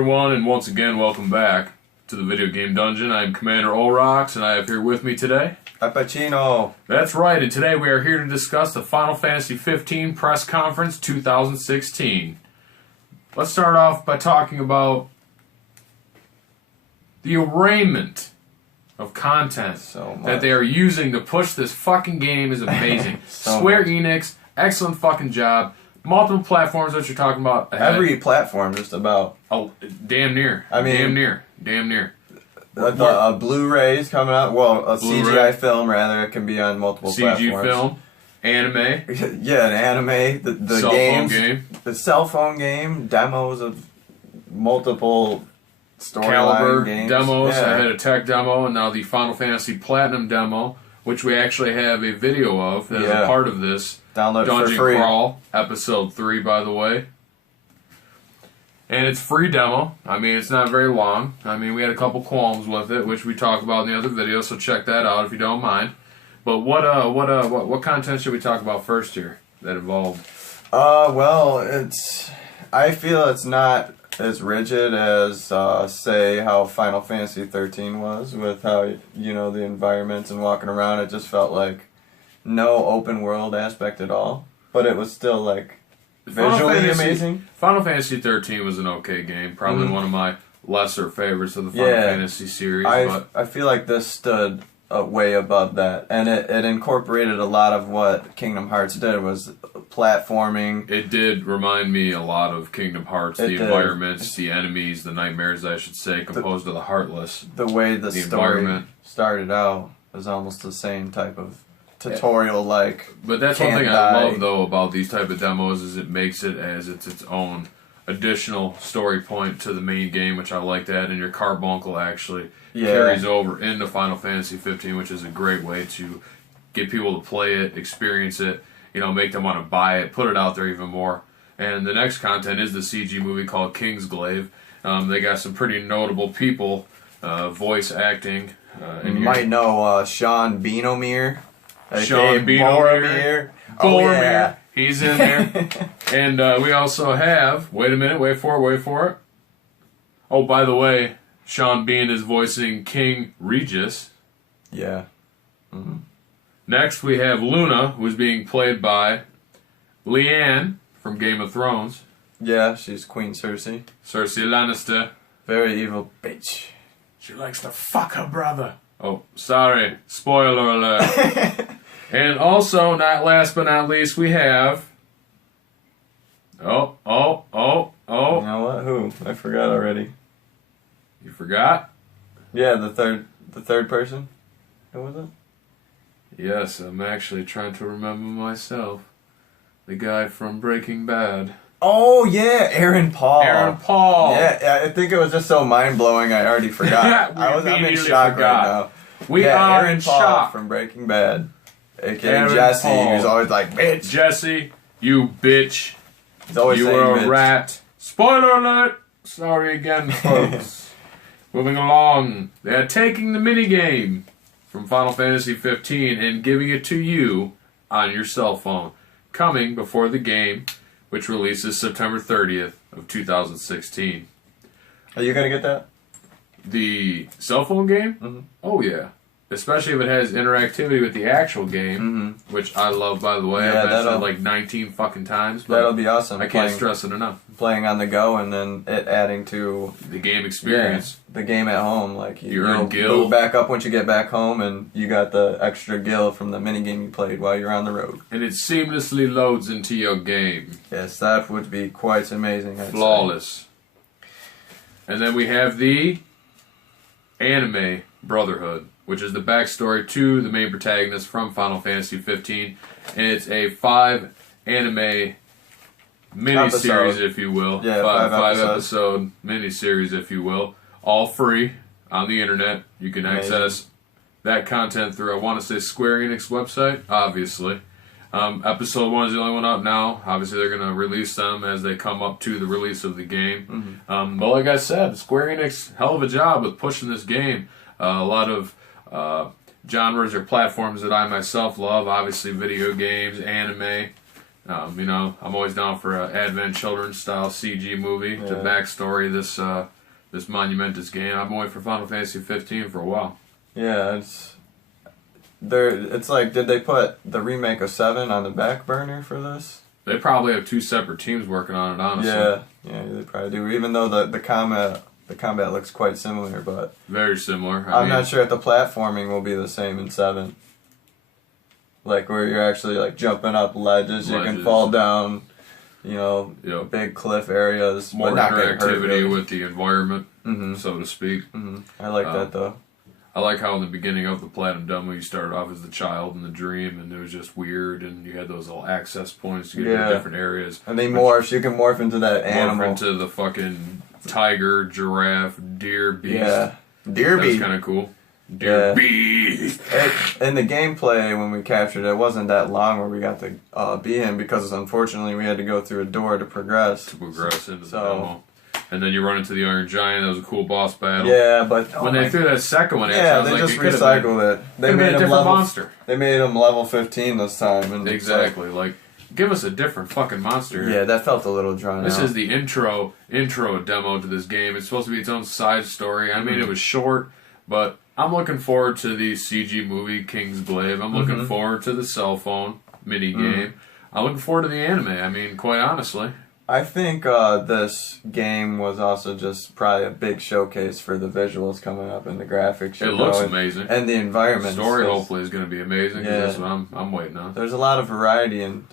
everyone, and once again, welcome back to the Video Game Dungeon. I am Commander Olrox, and I have here with me today... Peppuccino. That's right, and today we are here to discuss the Final Fantasy 15 Press Conference 2016. Let's start off by talking about the arraignment of content that they are using to push this fucking game is amazing. Square-Enix, excellent fucking job. Multiple platforms that you're talking about ahead. Every platform, just about. Oh, damn near. I mean, damn near. The Blu-rays coming out. Well, a CGI film, rather. It can be on multiple platforms. CG film, anime. Yeah, an anime. The cell games, phone game. The cell phone game. Demos of multiple storyline games. Demos. Yeah. I had a tech demo, and now the Final Fantasy Platinum demo, which we actually have a video of that is a part of this. Download Dungeon for free. Crawl, episode 3, by the way. And it's free demo. I mean, it's not very long. I mean, we had a couple qualms with it, which we talk about in the other video, so check that out if you don't mind. But what content should we talk about first here that involved? Well, I feel it's not as rigid as, say, how Final Fantasy 13 was, with how, you know, the environments and walking around. It just felt like no open world aspect at all, but it was still like visually amazing. Final Fantasy 13 was an okay game, probably one of my lesser favorites of the Final Fantasy series. I feel like this stood way above that, and it incorporated a lot of what Kingdom Hearts did, was platforming. It did remind me a lot of Kingdom Hearts, the environments, the enemies, the nightmares, I should say, composed of the Heartless. The way the story started out was almost the same type of tutorial-like. But that's one thing I love, though, about these type of demos, is it makes it as its own additional story point to the main game, which I like that, and your carbuncle actually carries over into Final Fantasy 15, which is a great way to get people to play it, experience it, you know, make them want to buy it, put it out there even more. And the next content is the CG movie called Kingsglaive. They got some pretty notable people voice acting. You might know Sean Beanomere. Sean Beanomere. Oh, yeah. He's in there. And we also have, wait a minute, wait for it. Oh, by the way, Sean Bean is voicing King Regis. Yeah. Mm-hmm. Next we have Luna, who's being played by Leanne from Game of Thrones. Yeah, she's Queen Cersei. Cersei Lannister. Very evil bitch. She likes to fuck her brother. Oh, sorry. Spoiler alert. And also, not last but not least, we have... Oh. You know what? Who? I forgot already. You forgot? Yeah, the third person. Who was it? Yes, I'm actually trying to remember myself. The guy from Breaking Bad. Oh, yeah, Aaron Paul. Aaron Paul. Yeah, I think it was just so mind-blowing I already forgot. I'm in shock right now. We are Aaron in Paul shock. From Breaking Bad. A.K.A. Aaron Jesse, Paul. who's always like, bitch. Jesse, you bitch. He's always you saying were a bitch. rat. Spoiler alert. Sorry again, folks. Moving along. They're taking the minigame from Final Fantasy 15 and giving it to you on your cell phone. Coming before the game, which releases September 30th of 2016. Are you going to get that? The cell phone game? Mm-hmm. Oh, yeah. Especially if it has interactivity with the actual game, which I love, by the way. Yeah, I've mentioned it like 19 fucking times. But that'll be awesome. I can't stress it enough. Playing on the go and then it adding to the game experience. Yeah, the game at home. Like you'll boot back up once you get back home, and you got the extra gil from the minigame you played while you're on the road. And it seamlessly loads into your game. Yes, that would be quite amazing. Flawless. And then we have the Anime Brotherhood, which is the backstory to the main protagonist from Final Fantasy 15. And it's a 5 anime mini-series, if you will. Yeah, 5 episode mini-series, if you will. All free on the internet. You can access that content through, I want to say, Square-Enix website, obviously. Episode 1 is the only one up now. Obviously, they're going to release them as they come up to the release of the game. But like I said, Square-Enix, hell of a job with pushing this game. A lot of genres or platforms that I myself love. Obviously, video games, anime, You know, I'm always down for an Advent Children's style CG movie. The backstory of this monumentous game. I've been waiting for Final Fantasy 15 for a while. Yeah, it's like, did they put the remake of 7 on the back burner for this? They probably have 2 separate teams working on it, honestly. Yeah, they probably do. Even though the combat looks quite similar, but very similar. I'm not sure if the platforming will be the same in 7. Like where you're actually like jumping up ledges, you can fall down, you know, big cliff areas. More interactivity really with the environment, so to speak. I like that though. I like how in the beginning of the Platinum Demo you started off as the child in the dream, and it was just weird, and you had those little access points to get to different areas. And they morph. You can morph into that animal. Morph into the fucking tiger, giraffe, deer, beast. Yeah, deer beast. That's kind of cool. Deer beast. And the gameplay when we captured it wasn't that long where we got to be him because unfortunately we had to go through a door to progress. Into the demo. And then you run into the Iron Giant. That was a cool boss battle. Yeah, but when they threw that second one, they just recycled it. They made him level monster. They made him level 15 this time. And exactly, like give us a different fucking monster. Yeah, that felt a little drawn out. This is the intro demo to this game. It's supposed to be its own side story. I mean, it was short, but I'm looking forward to the CG movie King's Glaive. I'm looking forward to the cell phone mini game. I'm looking forward to the anime. I mean, quite honestly. I think this game was also just probably a big showcase for the visuals coming up and the graphics. It looks amazing. And the environment. The story hopefully is going to be amazing. Yeah. That's what I'm waiting on. There's a lot of variety in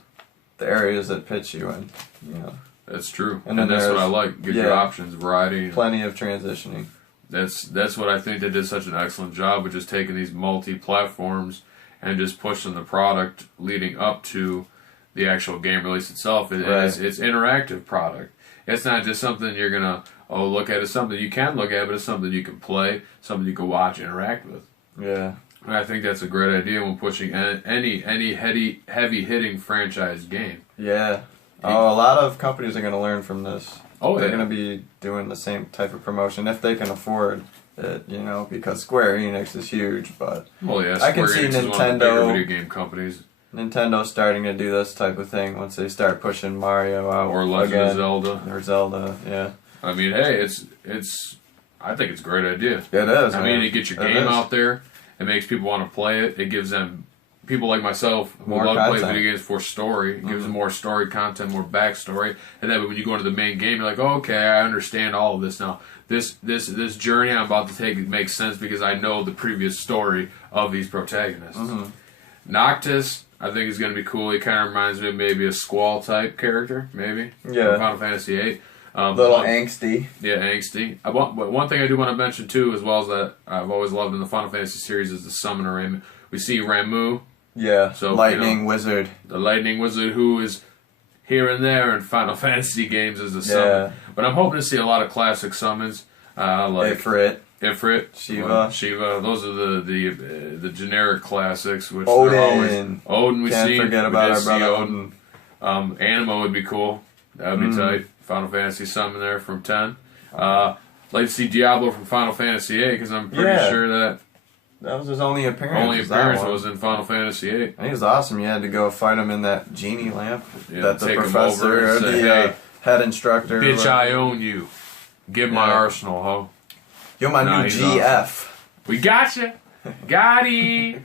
the areas that pitch you in. You know. That's true. And that's what I like. Gives you options, variety. Plenty of transitioning. That's what I think they did such an excellent job with just taking these multi-platforms and just pushing the product leading up to the actual game release itself. It's interactive product. It's not just something you're gonna look at. It's something you can look at, but it's something you can play, something you can watch, interact with. Yeah. And I think that's a great idea when pushing any heavy hitting franchise game. Yeah. A lot of companies are gonna learn from this. Oh, they're gonna be doing the same type of promotion if they can afford it, you know, because Square-Enix is huge. But I can see Nintendo, is one of the bigger video game companies. Nintendo starting to do this type of thing once they start pushing Mario out or Legend of Zelda or Zelda. Yeah. I mean, hey, it's. I think it's a great idea. It is. I mean, it gets your game out there. It makes people want to play it. It gives them people like myself who love to play video games for story. It gives them more story content, more backstory, and then when you go into the main game, you're like, oh, okay, I understand all of this now. This journey I'm about to take makes sense because I know the previous story of these protagonists. Noctis, I think is going to be cool. He kind of reminds me of maybe a Squall type character, maybe. Yeah. From Final Fantasy VIII. Little angsty. Yeah, angsty. One thing I do want to mention too, as well as that I've always loved in the Final Fantasy series, is the Summoner Raymond. We see Ramu. Yeah. So Lightning Wizard. The Lightning Wizard, who is here and there in Final Fantasy games as a summon. But I'm hoping to see a lot of classic summons, like Ifrit, Shiva. Those are the generic classics, which Odin. Odin. We can't forget about our brother Odin. Anima would be cool. That would be tight. Final Fantasy summon there from 10. Like to see Diablo from Final Fantasy 8 because I'm pretty sure that was his only appearance. Only appearance was in Final Fantasy 8. And he was awesome. You had to go fight him in that genie lamp. Yeah, that the professor or the hey, head instructor. Bitch, I own you. Give my arsenal, ho. You're my new GF. Awesome. We gotcha. Got-y.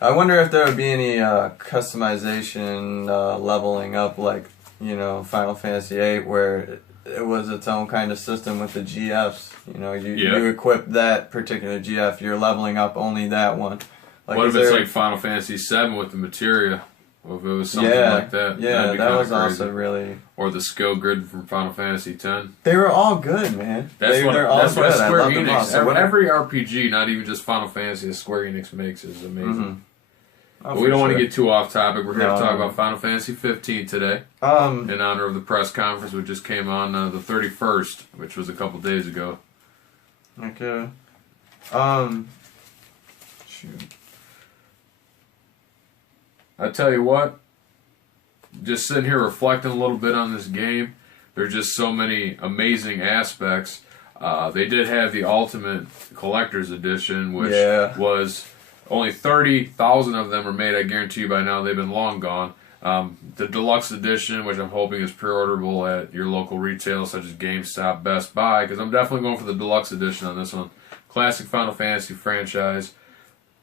I wonder if there would be any customization, leveling up, like, you know, Final Fantasy VIII, where it was its own kind of system with the GFs. You know, you equip that particular GF, you're leveling up only that one. Like, what if it's like Final Fantasy VII with the materia? Or if it was something like that. Yeah, that was also really... Or the skill grid from Final Fantasy X. They were all good, man. That's what Square Enix, every RPG, not even just Final Fantasy, that Square Enix makes is amazing. But we don't want to get too off topic. We're here to talk about Final Fantasy 15 today. In honor of the press conference, which just came on the 31st, which was a couple days ago. Okay. Shoot. I tell you what, just sitting here reflecting a little bit on this game, there's just so many amazing aspects. They did have the Ultimate Collector's Edition, which was only 30,000 of them are made. I guarantee you by now they've been long gone. The deluxe edition, which I'm hoping is pre-orderable at your local retail, such as GameStop, Best Buy, because I'm definitely going for the deluxe edition on this one. Classic Final Fantasy franchise.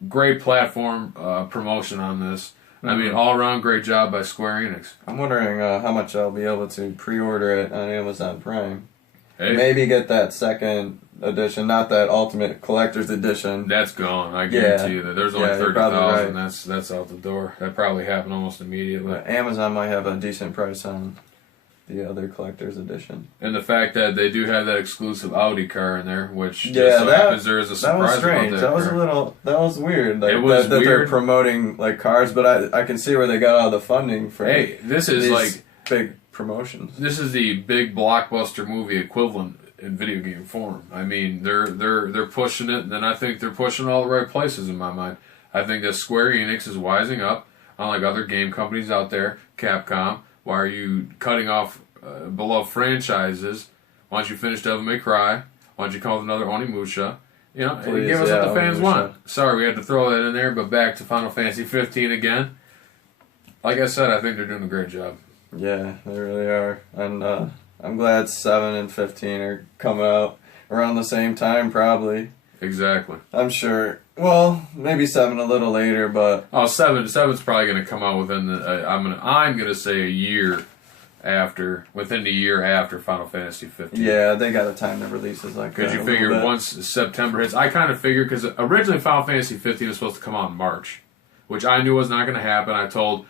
Great platform promotion on this. I mean, all around great job by Square Enix. I'm wondering how much I'll be able to pre-order it on Amazon Prime. Hey. Maybe get that second edition, not that Ultimate Collector's Edition. That's gone. I guarantee you that. There's only 30,000. Right. That's out the door. That probably happened almost immediately. Amazon might have a decent price on the other Collector's Edition. And the fact that they do have that exclusive Audi car in there, which happens there is a surprise that was strange. about that was car. That was weird. Like, it was that weird. They're promoting like cars, but I can see where they got all the funding for. Hey, this is like big promotions. This is the big blockbuster movie equivalent in video game form. I mean, they're pushing it, and then I think they're pushing all the right places in my mind. I think that Square Enix is wising up, unlike other game companies out there, Capcom. Why are you cutting off beloved franchises? Why don't you finish Devil May Cry? Why don't you come with another Onimusha? You know, Please, give us what the fans Onimusha. want. Sorry, we had to throw that in there, but back to Final Fantasy 15 again. Like I said, I think they're doing a great job. Yeah, they really are. And I'm glad 7 and 15 are coming out around the same time, probably. Exactly. I'm sure. Well, maybe 7 a little later, but... Oh, 7's probably going to come out within the... I'm gonna say a year after, within the year after Final Fantasy 15. Yeah, they got a time to releases like that. Because you figure once September hits... I kind of figured, because originally Final Fantasy 15 was supposed to come out in March, which I knew was not going to happen. I told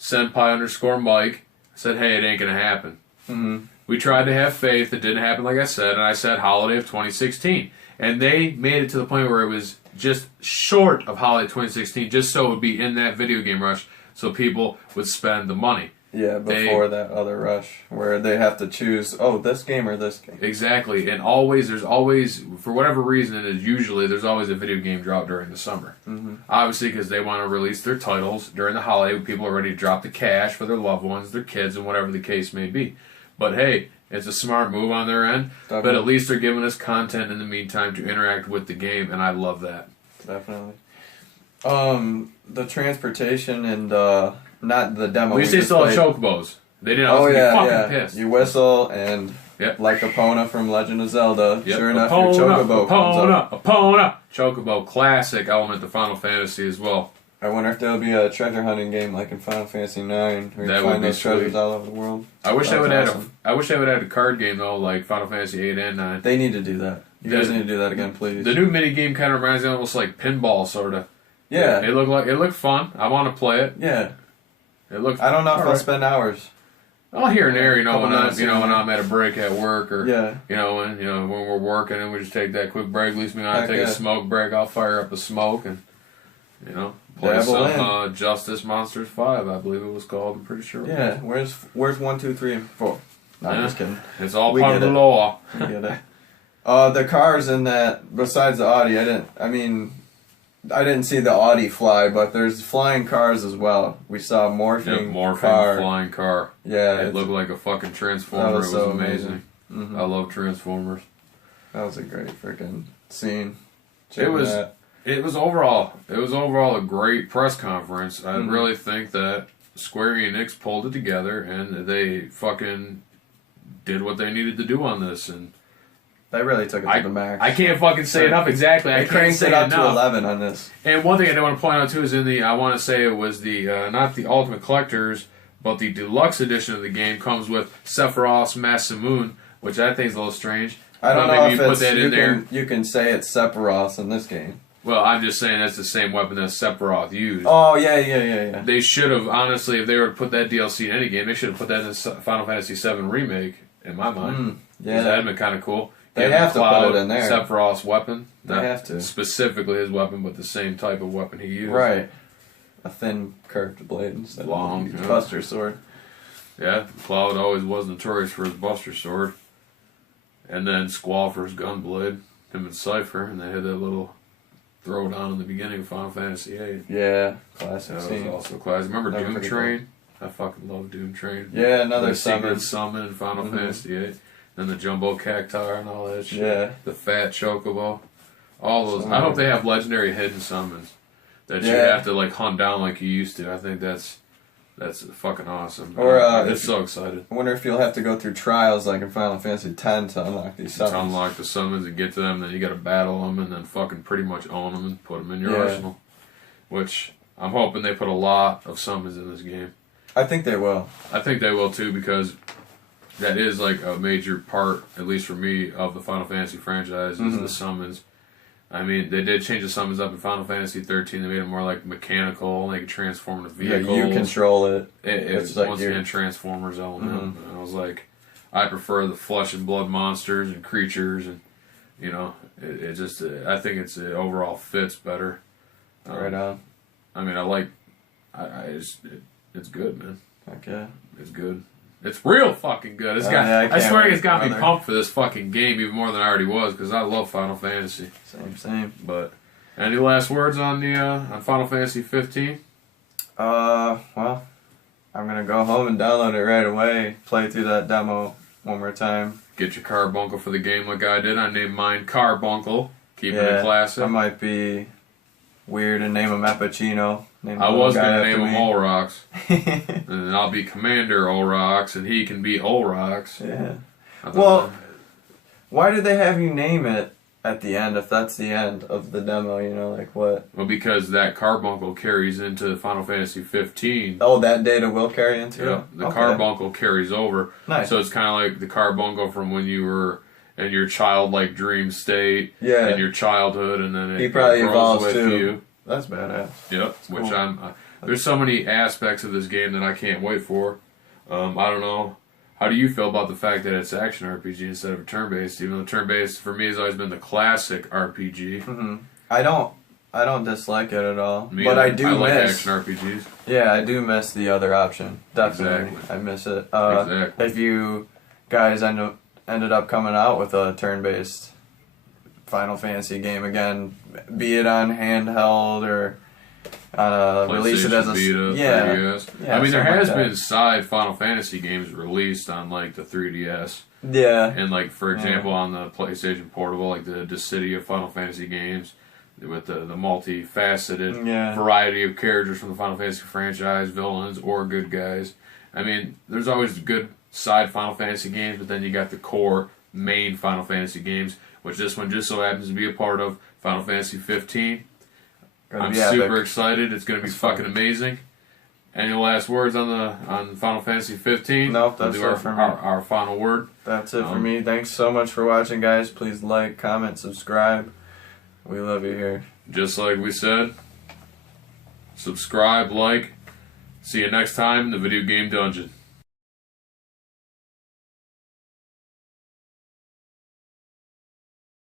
Senpai_Mike, I said, hey, it ain't going to happen. Mm-hmm. We tried to have faith. It didn't happen, like I said, and I said holiday of 2016. And they made it to the point where it was just short of holiday 2016, just so it would be in that video game rush, so people would spend the money. Yeah, before that other rush, where they have to choose, this game or this game. Exactly, and there's always, for whatever reason it is, usually there's always a video game drop during the summer. Mm-hmm. Obviously, because they want to release their titles during the holiday when people are ready to drop the cash for their loved ones, their kids, and whatever the case may be. But hey, it's a smart move on their end, Definitely. But at least they're giving us content in the meantime to interact with the game, and I love that. Definitely. The transportation and not the demo. We say still have chocobos. They didn't. I was fucking pissed. You whistle and like Epona from Legend of Zelda. Yep. Sure enough, your chocobo comes up. Epona. Chocobo, classic element to Final Fantasy as well. I wonder if there'll be a treasure hunting game like in Final Fantasy IX, where you find those treasures all over the world. I wish they would add a card game though, like Final Fantasy 8 and 9. They need to do that. You guys need to do that again, please. The new mini game kind of reminds me almost like pinball, sort of. Yeah. It looked fun. I want to play it. Yeah. It looked. I don't know if I'll spend hours. I'll here and there, when I'm at a break at work, or when we're working and we just take that quick break. At least we don't take a smoke break. I'll fire up the smoke and play some Justice Monsters 5, I believe it was called. I'm pretty sure. Yeah. Where's 1, 2, 3, and 4? No, I'm just kidding. It's all part of the law. We get it. The cars in that, besides the Audi, I didn't see the Audi fly, but there's flying cars as well. We saw morphing car. Flying car. Yeah. It looked like a fucking Transformer. It was so amazing. Mm-hmm. I love Transformers. That was a great freaking scene. It was overall a great press conference. I really think that Square Enix pulled it together and they fucking did what they needed to do on this, and they really took it to the max. I can't fucking say enough. Exactly. I can't say it up enough. to 11 on this. And one thing I do want to point out too is I want to say it was the not the Ultimate Collectors, but the deluxe edition of the game comes with Sephiroth's Masamune, which I think is a little strange. I don't know if put that in there. You can say it's Sephiroth in this game. Well, I'm just saying that's the same weapon that Sephiroth used. Oh, yeah. They should have, honestly, if they were to put that DLC in any game, they should have put that in the Final Fantasy VII Remake, in my mind. Yeah. That would have been kind of cool. They have to put it in there. Sephiroth's weapon. They have to. Specifically his weapon, but the same type of weapon he used. Right. A thin, curved blade instead of a Buster Sword. Yeah, Cloud always was notorious for his Buster Sword. And then Squall for his Gunblade. Him and Cypher, and they had that little throw down in the beginning of Final Fantasy VIII. Yeah, classic scene. That was also classic. Remember Doom Train? I fucking love Doom Train. Yeah, another secret summon in Final Fantasy VIII. Then the Jumbo Cactuar and all that shit. Yeah. The Fat Chocobo. All those. I hope they have legendary hidden summons that you have to hunt down like you used to. I think that's That's fucking awesome. Or I'm just so excited. I wonder if you'll have to go through trials like in Final Fantasy X to unlock these summons. To unlock the summons and get to them, then you got to battle them and then fucking pretty much own them and put them in your arsenal. Which I'm hoping they put a lot of summons in this game. I think they will. I think they will too, because that is like a major part, at least for me, of the Final Fantasy franchise, is the summons. I mean, they did change the summons up in Final Fantasy 13. They made it more like mechanical. They could transform into vehicles. Yeah, you control it. It's like once again Transformers element. And I was like, I prefer the flesh and blood monsters and creatures, and you know, it just I think it overall fits better. Right on. I mean, I like, it's good, man. Okay. It's good. It's real fucking good. It's got. I swear it's got me pumped for this fucking game even more than I already was, because I love Final Fantasy. Same. But any last words on the on Final Fantasy 15? Well, I'm gonna go home and download it right away. Play through that demo one more time. Get your Carbuncle for the game like I did. I named mine Carbuncle. Keeping it classic. I might be weird and name him Epicino. I was going to name him Olrox. And then I'll be Commander Olrox, and he can be Olrox. Yeah. Well, why did they have you name it at the end if that's the end of the demo, you know, like what? Well, because that Carbuncle carries into Final Fantasy 15. Oh, that data will carry into it? The Carbuncle carries over. Nice. So it's kind of like the Carbuncle from when you were in your childlike dream state, in your childhood, and then it probably grows evolves with too. you. That's badass. Yep, which cool. There's so many aspects of this game that I can't wait for. I don't know. How do you feel about the fact that it's action RPG instead of a turn-based? Even though turn-based for me has always been the classic RPG. I don't dislike it at all. But I do like miss action RPGs. Yeah, I do miss the other option. Definitely, exactly. I miss it. Exactly. If you guys ended up coming out with a turn-based Final Fantasy game again, be it on handheld or release it as a Vita, 3DS. I mean, there has been side Final Fantasy games released on like the 3DS. Yeah. And like for example, on the PlayStation Portable, like the Dissidia of Final Fantasy games, with the multifaceted variety of characters from the Final Fantasy franchise, villains or good guys. I mean, there's always good side Final Fantasy games, but then you got the core main Final Fantasy games, which this one just so happens to be a part of, Final Fantasy 15. I'm super excited. It's going to be fucking amazing. Any last words on Final Fantasy 15? Nope, that's it for me. Our final word. That's it for me. Thanks so much for watching, guys. Please like, comment, subscribe. We love you here. Just like we said, subscribe, like. See you next time in the Video Game Dungeon.